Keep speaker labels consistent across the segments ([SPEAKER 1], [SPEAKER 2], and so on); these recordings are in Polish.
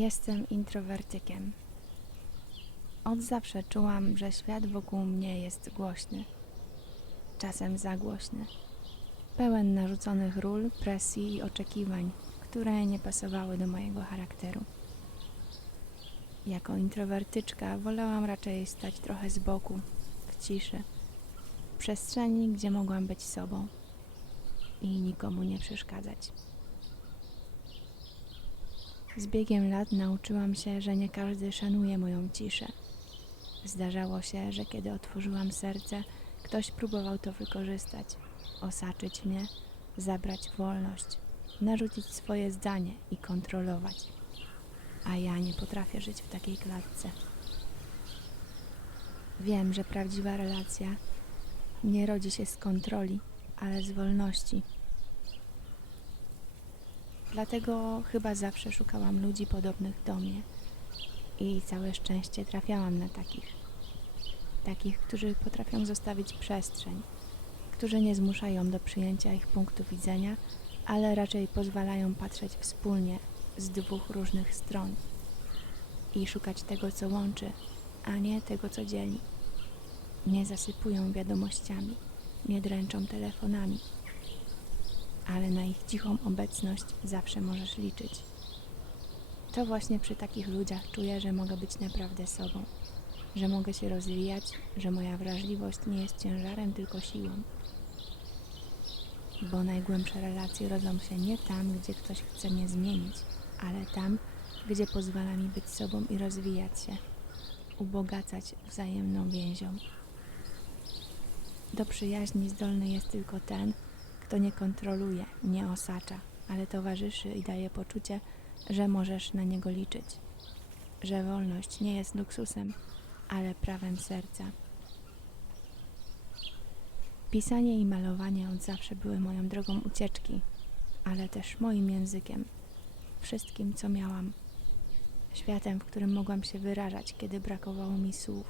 [SPEAKER 1] Jestem introwertykiem. Od zawsze czułam, że świat wokół mnie jest głośny, czasem za głośny, pełen narzuconych ról, presji i oczekiwań, które nie pasowały do mojego charakteru. Jako introwertyczka wolałam raczej stać trochę z boku, w ciszy, w przestrzeni, gdzie mogłam być sobą i nikomu nie przeszkadzać. Z biegiem lat nauczyłam się, że nie każdy szanuje moją ciszę. Zdarzało się, że kiedy otworzyłam serce, ktoś próbował to wykorzystać, osaczyć mnie, zabrać wolność, narzucić swoje zdanie i kontrolować. A ja nie potrafię żyć w takiej klatce. Wiem, że prawdziwa relacja nie rodzi się z kontroli, ale z wolności. Dlatego chyba zawsze szukałam ludzi podobnych do mnie. I całe szczęście trafiałam na takich. Takich, którzy potrafią zostawić przestrzeń, którzy nie zmuszają do przyjęcia ich punktu widzenia, ale raczej pozwalają patrzeć wspólnie z dwóch różnych stron. I szukać tego, co łączy, a nie tego, co dzieli. Nie zasypują wiadomościami, nie dręczą telefonami ale na ich cichą obecność zawsze możesz liczyć. To właśnie przy takich ludziach czuję, że mogę być naprawdę sobą, że mogę się rozwijać, że moja wrażliwość nie jest ciężarem, tylko siłą. Bo najgłębsze relacje rodzą się nie tam, gdzie ktoś chce mnie zmienić, ale tam, gdzie pozwala mi być sobą i rozwijać się, ubogacać wzajemną więzią. Do przyjaźni zdolny jest tylko ten, kto nie kontroluje, nie osacza, ale towarzyszy i daje poczucie, że możesz na niego liczyć. Że wolność nie jest luksusem, ale prawem serca. Pisanie i malowanie od zawsze były moją drogą ucieczki, ale też moim językiem, wszystkim, co miałam. Światem, w którym mogłam się wyrażać, kiedy brakowało mi słów,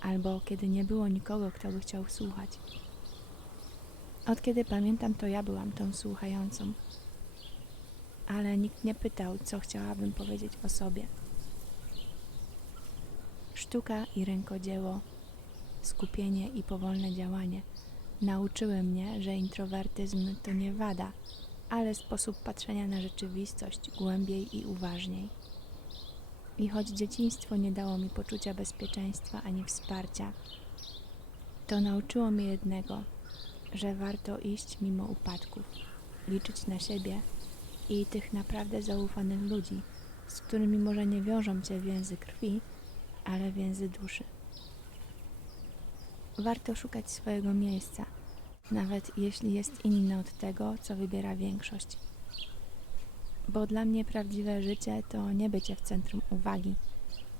[SPEAKER 1] albo kiedy nie było nikogo, kto by chciał słuchać. Od kiedy pamiętam, to ja byłam tą słuchającą. Ale nikt nie pytał, co chciałabym powiedzieć o sobie. Sztuka i rękodzieło, skupienie i powolne działanie nauczyły mnie, że introwertyzm to nie wada, ale sposób patrzenia na rzeczywistość głębiej i uważniej. I choć dzieciństwo nie dało mi poczucia bezpieczeństwa ani wsparcia, to nauczyło mnie jednego – że warto iść mimo upadków, liczyć na siebie i tych naprawdę zaufanych ludzi, z którymi może nie wiążą cię więzy krwi, ale więzy duszy. Warto szukać swojego miejsca, nawet jeśli jest inne od tego, co wybiera większość. Bo dla mnie prawdziwe życie to nie bycie w centrum uwagi,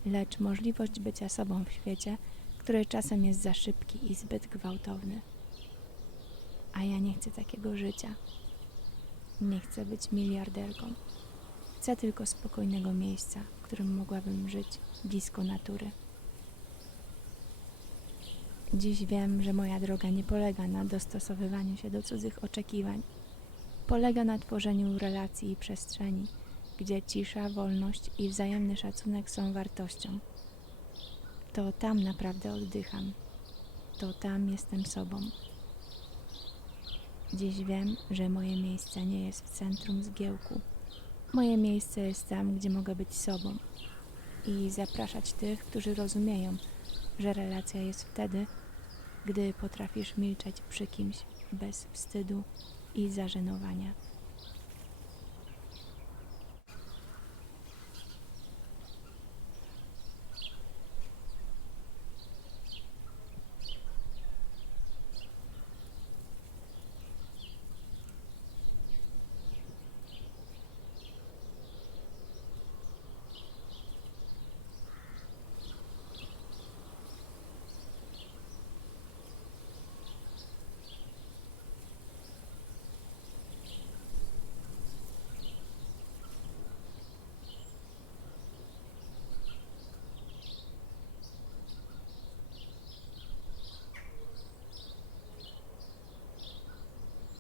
[SPEAKER 1] lecz możliwość bycia sobą w świecie, który czasem jest za szybki i zbyt gwałtowny. A ja nie chcę takiego życia. Nie chcę być miliarderką. Chcę tylko spokojnego miejsca, w którym mogłabym żyć blisko natury. Dziś wiem, że moja droga nie polega na dostosowywaniu się do cudzych oczekiwań. Polega na tworzeniu relacji i przestrzeni, gdzie cisza, wolność i wzajemny szacunek są wartością. To tam naprawdę oddycham. To tam jestem sobą. Dziś wiem, że moje miejsce nie jest w centrum zgiełku. Moje miejsce jest tam, gdzie mogę być sobą i zapraszać tych, którzy rozumieją, że relacja jest wtedy, gdy potrafisz milczeć przy kimś bez wstydu i zażenowania.